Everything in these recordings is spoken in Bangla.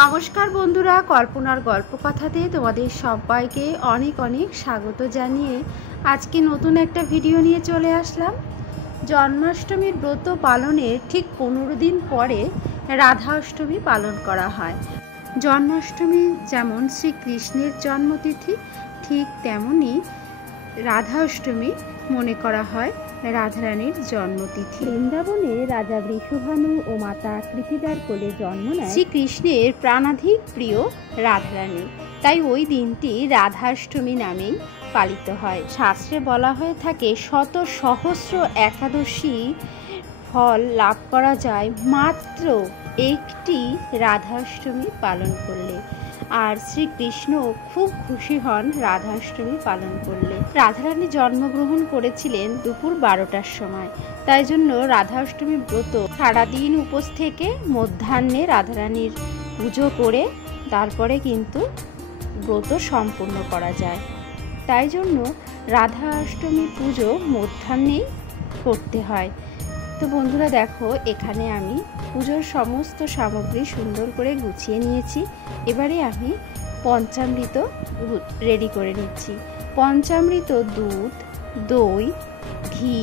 নমস্কার বন্ধুরা, কল্পনার গল্প কথাতে তোমাদের সবাইকে অনেক অনেক স্বাগত জানিয়ে আজকে নতুন একটা ভিডিও নিয়ে চলে আসলাম। জন্মাষ্টমীর ব্রত পালনের ঠিক 15 দিন পরে রাধা অষ্টমী পালন করা হয়। জন্মাষ্টমী যেমন শ্রীকৃষ্ণের জন্মতিথি, ঠিক তেমনি রাধা অষ্টমী মনে করা হয় রাধারানীর জন্মতিথি। বৃন্দাবনে রাজা বৃষভানু ও মাতা আকৃতিদার কোলে জন্ম নেয় শ্রীকৃষ্ণের প্রাণাধিক প্রিয় রাধারানী, তাই ওই দিনটি রাধাষ্টমী নামেই পালিত হয়। শাস্ত্রে বলা হয়ে থাকে শত সহস্র একাদশী ফল লাভ করা যায় মাত্র একটি রাধাষ্টমী পালন করলে, আর শ্রীকৃষ্ণ খুব খুশি হন রাধাষ্টমী পালন করলে। রাধারানী জন্মগ্রহণ করেছিলেন দুপুর 12টার সময়, তাই জন্য রাধাষ্টমী ব্রত সারাদিন উপোস থেকে মধ্যাহ্নে রাধারানীর পুজো করে তারপরে কিন্তু ব্রত সম্পূর্ণ করা যায়। তাই জন্য রাধা অষ্টমী পুজো মধ্যাহ্নেই করতে হয়। তো বন্ধুরা দেখো, এখানে আমি পুজোর সমস্ত সামগ্রী সুন্দর করে গুছিয়ে নিয়েছি। এবারে আমি পঞ্চামৃত রেডি করে নিচ্ছি। পঞ্চামৃত দুধ, দই, ঘি,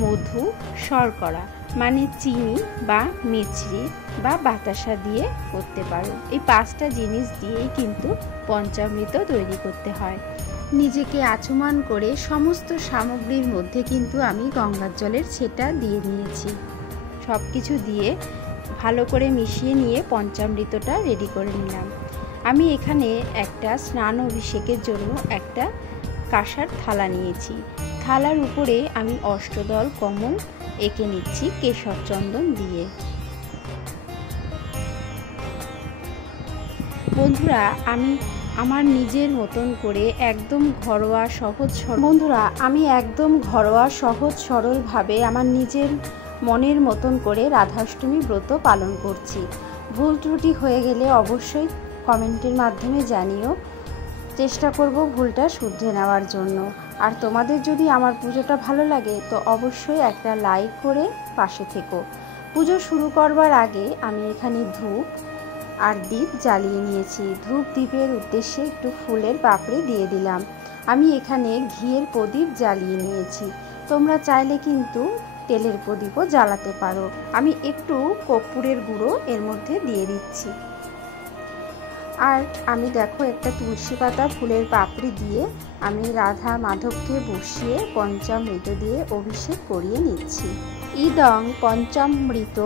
মধু, শর্করা মানে চিনি বা মিছরি বা বাতাসা দিয়ে করতে পারো। এই 5টা জিনিস দিয়েই কিন্তু পঞ্চামৃত তৈরি করতে হয়। নিজেকে আচমন করে সমস্ত সামগ্রীর মধ্যে কিন্তু আমি গঙ্গার জলের ছেটা দিয়ে নিয়েছি। সব কিছু দিয়ে ভালো করে মিশিয়ে নিয়ে পঞ্চামৃতটা রেডি করে নিলাম। আমি এখানে একটা স্নান অভিষেকের জন্য একটা কাঁসার থালা নিয়েছি। থালার উপরে আমি অষ্টদল কমল এঁকে নিচ্ছি কেশর চন্দন দিয়ে। বন্ধুরা, আমি আমার নিজের মতন করে একদম ঘরোয়া সহজ সরলভাবে আমার নিজের মনের মতন করে রাধাষ্টমী ব্রত পালন করছি। ভুল ত্রুটি হয়ে গেলে অবশ্যই কমেন্টের মাধ্যমে জানিও, চেষ্টা করব ভুলটা শুধরে নেওয়ার জন্য। আর তোমাদের যদি আমার পুজোটা ভালো লাগে তো অবশ্যই একটা লাইক করে পাশে থেকো। পুজো শুরু করবার আগে আমি এখানে ধূপ আর দীপ জ্বালিয়ে নিয়েছি। ধূপ দ্বীপের উদ্দেশ্যে একটু ফুলের পাপড়ি দিয়ে দিলাম। আমি এখানে ঘিয়ের প্রদীপ জ্বালিয়ে নিয়েছি, তোমরা চাইলে কিন্তু তেলের প্রদীপও জ্বালাতে পারো। আমি একটু কর্পূরের গুঁড়ো এর মধ্যে দিয়ে দিচ্ছি। আর আমি দেখো একটা তুলসী পাতা ফুলের পাপড়ি দিয়ে আমি রাধা মাধবকে বসিয়ে পঞ্চামৃত দিয়ে অভিষেক করিয়ে নিচ্ছি। ইদং পঞ্চামৃত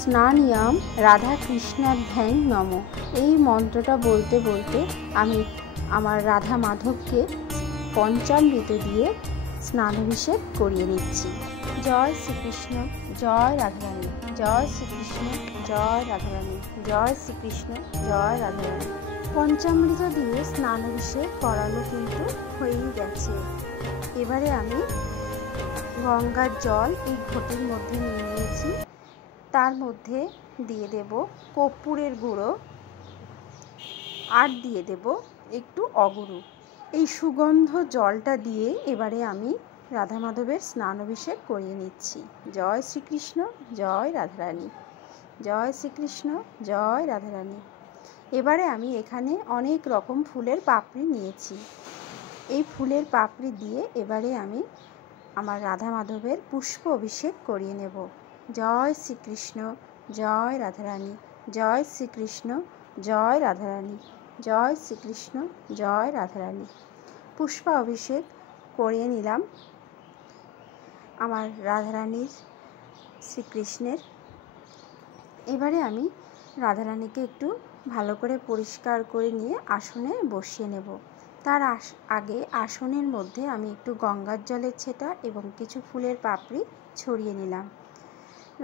স্নানিয়ম রাধা কৃষ্ণাধ্যাং নম, এই মন্ত্রটা বলতে বলতে আমি আমার রাধা মাধবকে পঞ্চামৃত দিয়ে স্নানাভিষেক করিয়ে নিচ্ছি। জয় শ্রীকৃষ্ণ, জয় রাধারানী, জয় শ্রীকৃষ্ণ, জয় রাধারানী, জয় শ্রীকৃষ্ণ, জয় রাধারানী। পঞ্চামৃত দিয়ে স্নানাভিষেক করানো কিন্তু হয়েই গেছে। এবারে আমি গঙ্গার জল এই ঘটির মধ্যে নিয়ে নিয়েছি, তার মধ্যে দিয়ে দেব কর্পূরের গুঁড়ো আর দিয়ে দেব একটু অগুরু। এই সুগন্ধ জলটা দিয়ে এবারে আমি রাধা মাধবের স্নানাভিষেক করিয়ে নিচ্ছি। জয় শ্রীকৃষ্ণ, জয় রাধারানী, জয় শ্রীকৃষ্ণ, জয় রাধারানী। এবারে আমি এখানে অনেক রকম ফুলের পাপড়ি নিয়েছি। এই ফুলের পাপড়ি দিয়ে এবারে আমি আমার রাধা মাধবের পুষ্প অভিষেক করিয়ে নেব। জয় শ্রীকৃষ্ণ, জয় রাধারানী, জয় শ্রীকৃষ্ণ, জয় রাধারানী, জয় শ্রীকৃষ্ণ, জয় রাধারানী। পুষ্প অভিষেক করিয়ে নিলাম আমার রাধারানীর, শ্রীকৃষ্ণের। এবারে আমি রাধারানীকে একটু ভালো করে পরিষ্কার করে নিয়ে আসনে বসিয়ে নেব। তার আগে আসনের মধ্যে আমি একটু গঙ্গার জলের ছেটা এবং কিছু ফুলের পাপড়ি ছড়িয়ে নিলাম।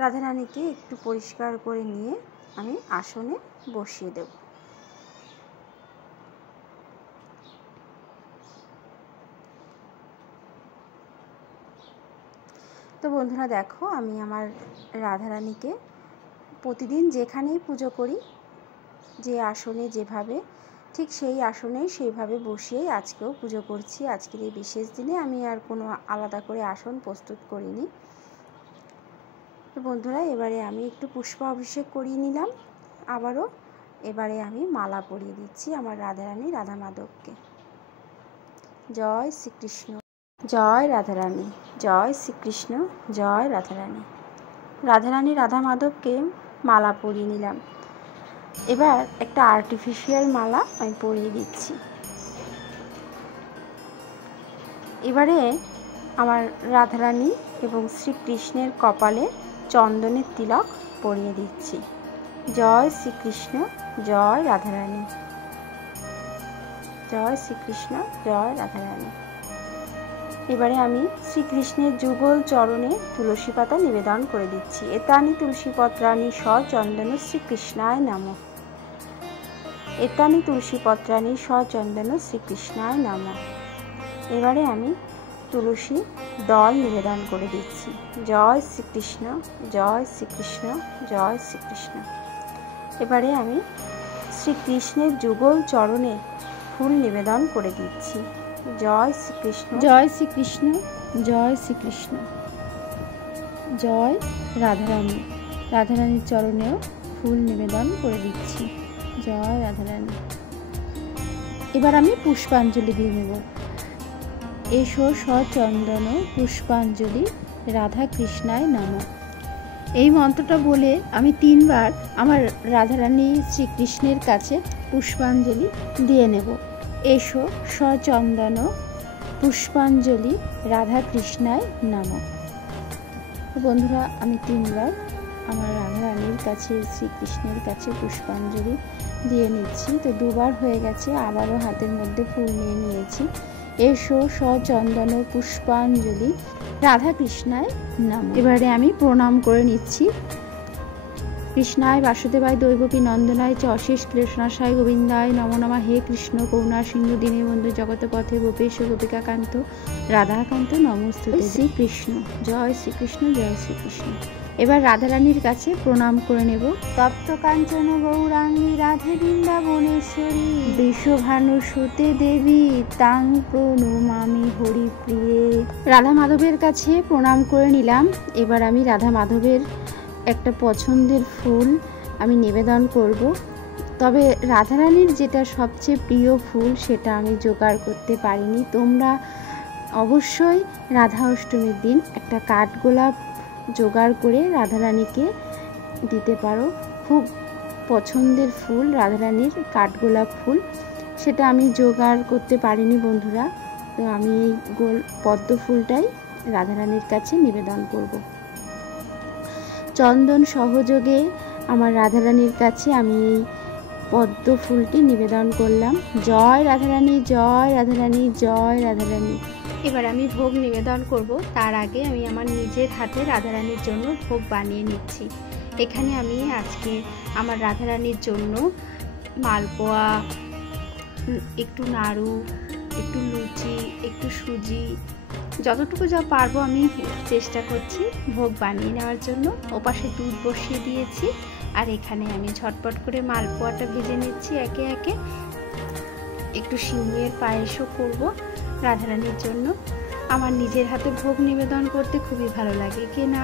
রাধারানীকে একটু পরিষ্কার করে নিয়ে আমি আসনে বসিয়ে দেব। তো বন্ধুরা দেখো, আমি আমার রাধারানীকে প্রতিদিন যেখানেই পুজো করি, যে আসনে যেভাবে, ঠিক সেই আসনেই সেইভাবে বসিয়েই আজকেও পুজো করছি। আজকের এই বিশেষ দিনে আমি আর কোনো আলাদা করে আসন প্রস্তুত করিনি। তো বন্ধুরা, এবারে আমি একটু পুষ্প অভিষেক করিয়ে নিলাম। আবারও এবারে আমি মালা পরিয়ে দিচ্ছি আমার রাধারানী রাধা মাধবকে। জয় শ্রীকৃষ্ণ, জয় রাধারানী, জয় শ্রীকৃষ্ণ, জয় রাধারানী। রাধারানী রাধা মাধবকে মালা পরিয়ে নিলাম। এবার একটা আর্টিফিশিয়াল মালা আমি পরিয়ে দিচ্ছি। এবারে আমার রাধারানী এবং শ্রীকৃষ্ণের কপালে চন্দনের তিলক পরিয়ে দিচ্ছি। জয় শ্রীকৃষ্ণ, জয় রাধারানী, জয় শ্রীকৃষ্ণ, জয় রাধারানী। এবারে আমি শ্রীকৃষ্ণের যুগল চরণে তুলসী পাতা নিবেদন করে দিচ্ছি। এতানি তুলসী পত্রাণি সচন্দন শ্রীকৃষ্ণায় নমঃ। এতানি তুলসী পত্রাণি সচন্দন শ্রীকৃষ্ণায় নমঃ। এবারে আমি তুলসী দল নিবেদন করে দিচ্ছি। জয় শ্রীকৃষ্ণ, জয় শ্রীকৃষ্ণ, জয় শ্রীকৃষ্ণ। এবারে আমি শ্রীকৃষ্ণের যুগল চরণে ফুল নিবেদন করে দিচ্ছি। জয় শ্রীকৃষ্ণ, জয় শ্রীকৃষ্ণ, জয় শ্রীকৃষ্ণ, জয় রাধারানী। রাধারানীর চরণেও ফুল নিবেদন করে দিচ্ছি। জয় রাধারানী। এবার আমি পুষ্পাঞ্জলি দিয়ে নেব। এসো সচন্দন পুষ্পাঞ্জলি রাধা কৃষ্ণায় নমঃ। এই মন্ত্রটা বলে আমি 3 বার আমার রাধারানী শ্রীকৃষ্ণের কাছে পুষ্পাঞ্জলি দিয়ে নেব। এসো সচন্দন পুষ্পাঞ্জলি রাধা কৃষ্ণায় নমঃ। বন্ধুরা, আমি 3 বার আমার রাধারানীর কাছে শ্রীকৃষ্ণের কাছে পুষ্পাঞ্জলি দিয়ে নিচ্ছি। তো 2 বার হয়ে গেছে, আবারও হাতের মধ্যে ফুল নিয়ে নিয়েছি। এসো সচন্দন পুষ্পাঞ্জলি রাধা কৃষ্ণায় নমঃ। এবারে আমি প্রণাম করে নিচ্ছি। কৃষ্ণায় বাসুদেবায় দৈবকী নন্দনায় চ অশেষ কৃষ্ণাশায় গোবিন্দায় নমো নমঃ। হে কৃষ্ণ করুণা সিন্ধু দীনবন্ধু জগৎপথে গোপেশ গোপিকাকান্ত রাধাকান্ত নমস্তুতে। শ্রীকৃষ্ণ, জয় শ্রীকৃষ্ণ, জয় শ্রীকৃষ্ণ। এবার রাধারানীর কাছে প্রণাম করে নেব। তপ্ত কাঞ্চন গৌরাঙ্গী রাধে বৃন্দাবনেশ্বরী বৃষভানু সুতে দেবী তাং প্রণমামি হরিপ্রিয়ে। রাধা মাধবের কাছে প্রণাম করে নিলাম। এবার আমি রাধা মাধবের একটা পছন্দের ফুল আমি নিবেদন করব। তবে রাধারানীর যেটা সবচেয়ে প্রিয় ফুল সেটা আমি জোগাড় করতে পারিনি। তোমরা অবশ্যই রাধা অষ্টমীর দিন একটা কাঠগোলাপ জোগাড় করে রাধারানীকে দিতে পারো। খুব পছন্দের ফুল রাধারানীর কাঠগোলাপ ফুল, সেটা আমি জোগাড় করতে পারিনি বন্ধুরা। তো আমি এই পদ্ম ফুলটাই রাধারানীর কাছে নিবেদন করব। চন্দন সহযোগে আমার রাধারানীর কাছে আমি এই পদ্ম ফুলটি নিবেদন করলাম। জয় রাধারানী, জয় রাধারানী, জয় রাধারানী। এবার আমি ভোগ নিবেদন করব। তার আগে আমি আমার নিজের হাতে রাধারানীর জন্য ভোগ বানিয়ে নিচ্ছি। এখানে আমি আজকে আমার রাধারানীর জন্য মালপোয়া, একটু নাড়ু, একটু লুচি, একটু সুজি, যতটুকু যা পারবো আমি চেষ্টা করছি ভোগ বানিয়ে নেওয়ার জন্য। ওপাশে দুধ বসিয়ে দিয়েছি, আর এখানে আমি ঝটপট করে মালপোয়াটা ভেজে নিচ্ছি একে একে। একটু সিমুইয়ের পায়েসও করব রাধারানীর জন্য। আমার নিজের হাতে ভোগ নিবেদন করতে খুবই ভালো লাগে। কেনা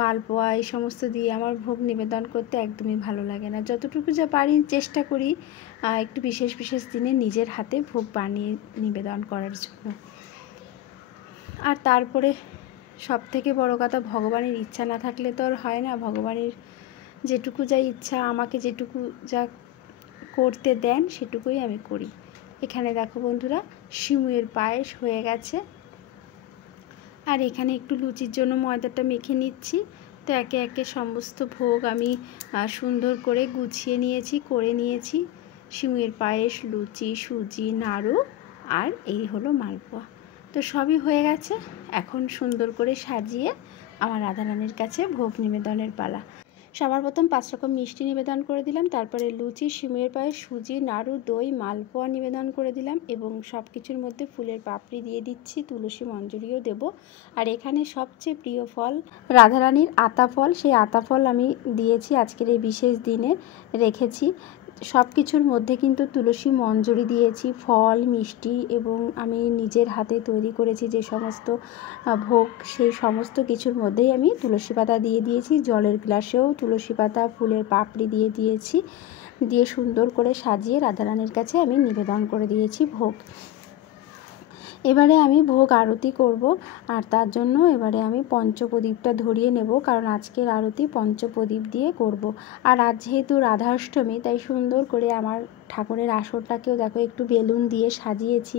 মালপোয়া এই সমস্ত দিয়ে আমার ভোগ নিবেদন করতে একদমই ভালো লাগে না। যতটুকু যা পারি চেষ্টা করি একটু বিশেষ বিশেষ দিনে নিজের হাতে ভোগ বানিয়ে নিবেদন করার জন্য। আর তারপরে সব থেকে বড় কথা, ভগবানের ইচ্ছা না থাকলে তো আর হয় না। ভগবানের যেটুকু যা ইচ্ছা, আমাকে যেটুকু যা করতে দেন সেটুকুই আমি করি। এখানে দেখো বন্ধুরা, সিমুইয়ের পায়েস হয়ে গেছে। আর এখানে একটু লুচির জন্য ময়দাটা মেখে নিচ্ছি। তো একে একে সমস্ত ভোগ আমি সুন্দর করে গুছিয়ে নিয়েছি, করে নিয়েছি। সিমুইয়ের পায়েস, লুচি, সুজি, নাড়ু, আর এই হলো মালপোয়া। তো সবই হয়ে গেছে। এখন সুন্দর করে সাজিয়ে আমার রাধারানীর কাছে ভোগ নিবেদনের পালা। সবার প্রথম 5 রকম মিষ্টি নিবেদন করে দিলাম, তারপরে লুচি, সিমুইয়ের পায়েস, সুজি, নাড়ু, দই, মালপোয়া নিবেদন করে দিলাম, এবং সব কিছুর মধ্যে ফুলের পাপড়ি দিয়ে দিচ্ছি, তুলসী মঞ্জুরিও দেব। আর এখানে সবচেয়ে প্রিয় ফল রাধারানীর আতা ফল, সেই আতা ফল আমি দিয়েছি আজকের এই বিশেষ দিনে রেখেছি। সব কিছুর মধ্যে কিন্তু তুলসী মঞ্জুরি দিয়েছি, ফল, মিষ্টি, এবং আমি নিজের হাতে তৈরি করেছি যে সমস্ত ভোগ, সেই সমস্ত কিছুর মধ্যেই আমি তুলসী পাতা দিয়ে দিয়েছি। জলের গ্লাসেও তুলসী পাতা, ফুলের পাপড়ি দিয়ে দিয়েছি। দিয়ে সুন্দর করে সাজিয়ে রাধারানীর কাছে আমি নিবেদন করে দিয়েছি ভোগ। এবারে আমি ভোগ আরতি করব, আর তার জন্য এবারে আমি পঞ্চপ্রদীপটা ধরিয়ে নেব, কারণ আজকের আরতি পঞ্চপ্রদীপ দিয়ে করব। আর আজ যেহেতু রাধাষ্টমী, তাই সুন্দর করে আমার ঠাকুরের আসরটাকেও দেখো একটু বেলুন দিয়ে সাজিয়েছি,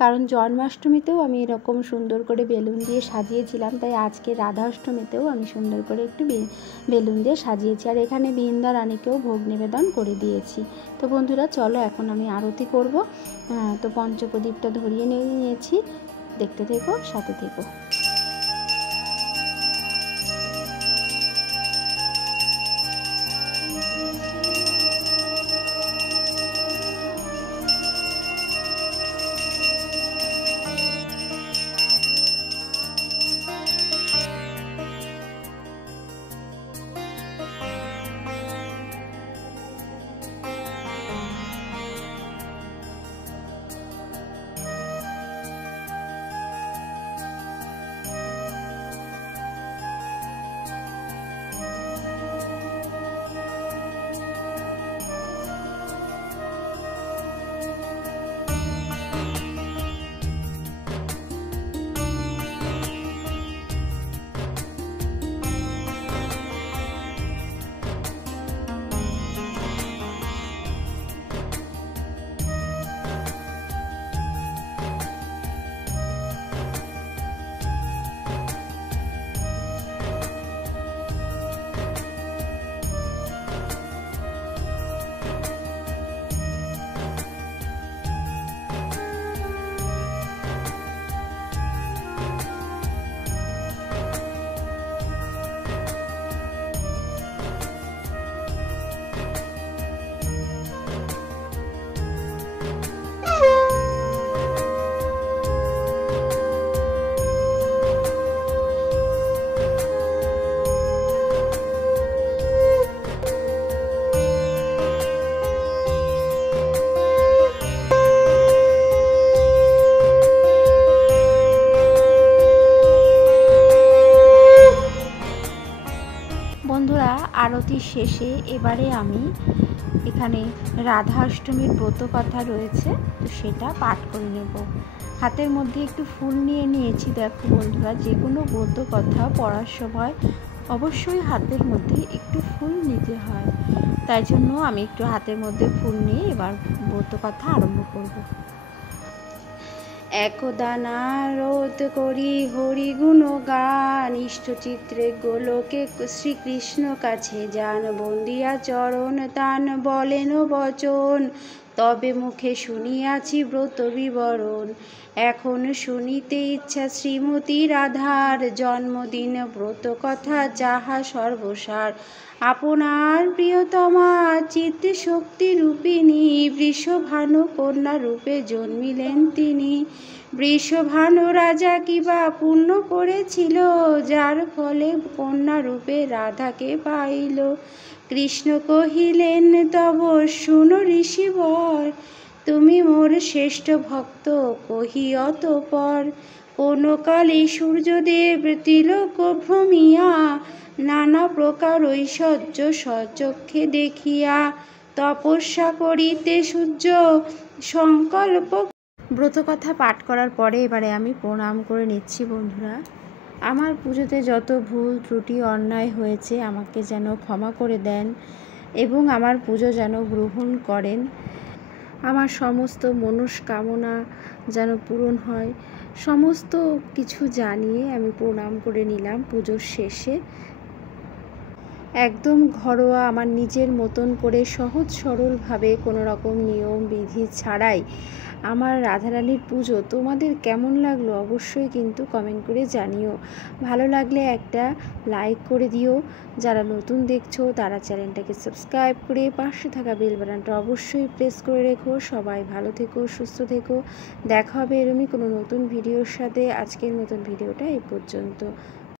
কারণ জন্মাষ্টমীতেও আমি এরকম সুন্দর করে বেলুন দিয়ে সাজিয়েছিলাম, তাই আজকে রাধাষ্টমীতেও আমি সুন্দর করে একটু বেলুন দিয়ে সাজিয়েছি। আর এখানে বৃন্দা রানীকেও ভোগ নিবেদন করে দিয়েছি। তো বন্ধুরা চলো এখন আমি আরতি করব। তো পঞ্চপ্রদীপটা ধরিয়ে নিয়েছি, দেখতে থেকো, সাথে থেকো। বন্ধুরা আরতি শেষে এবারে আমি এখানে রাধাষ্টমীর ব্রত কথা রয়েছে, তো সেটা পাঠ করে নেব। হাতের মধ্যে একটু ফুল নিয়ে নিয়েছি। দেখো বন্ধুরা, যে কোনো ব্রত কথা পড়ার সময় অবশ্যই হাতের মধ্যে একটু ফুল নিতে হয়, তাই জন্য আমি একটু হাতের মধ্যে ফুল নিয়ে এবার ব্রত কথা আরম্ভ করব। একদা নারদ করি হরি গুণ গান, ইষ্টচিত্রে গোলকে শ্রীকৃষ্ণ কাছে যান, বন্দিয়া চরণ তান বলেন বচন, তবে মুখে শুনিয়াছি ব্রত বিবরণ। এখন শুনিতে ইচ্ছা শ্রীমতী রাধার, জন্মদিন ব্রত কথা যাহা সর্বসার। আপনার প্রিয়তমা চিত্ত শক্তি রূপিণী, বৃষভানু কন্যা রূপে জন্মিলেন তিনি। বৃষভানু রাজা কিবা পুণ্য করেছিল, যার ফলে কন্যা রূপে রাধাকে পাইল। কৃষ্ণ কহিলেন তব শুনো ঋষিবর, তুমি মোর শ্রেষ্ঠ ভক্ত কহি অতঃপর। কোন কালে সূর্যদেব তিলক ভ্রমিয়া, নানা প্রকার ঐশ্বর্য স্বচক্ষে দেখিয়া, তপস্যা করিতে সূর্য সংকল্প। ব্রতকথা পাঠ করার পরে এবারে আমি প্রণাম করে নিচ্ছি। বন্ধুরা, আমার পুজোতে যত ভুল ত্রুটি অন্যায় হয়েছে আমাকে যেন ক্ষমা করে দেন এবং আমার পুজো যেন গ্রহণ করেন। আমার সমস্ত মনস্কামনা যেন পূরণ হয়, সমস্ত কিছু জানিয়ে আমি প্রণাম করে নিলাম পুজোর শেষে। একদম ঘরোয়া আমার নিজের মতন করে সহজ সরলভাবে কোনো রকম নিয়ম বিধি ছাড়াই আমার রাধারানীর পুজো তোমাদের কেমন লাগলো অবশ্যই কিন্তু কমেন্ট করে জানিও। ভালো লাগলে একটা লাইক করে দিও, যারা নতুন দেখছো তারা চ্যানেলটাকে সাবস্ক্রাইব করে পাশে থাকা বেল বাটনটা অবশ্যই প্রেস করে রেখো। সবাই ভালো থেকো, সুস্থ থেকো, দেখা হবে এরকমই কোনো নতুন ভিডিওর সাথে। আজকের মতন ভিডিওটা এই পর্যন্ত।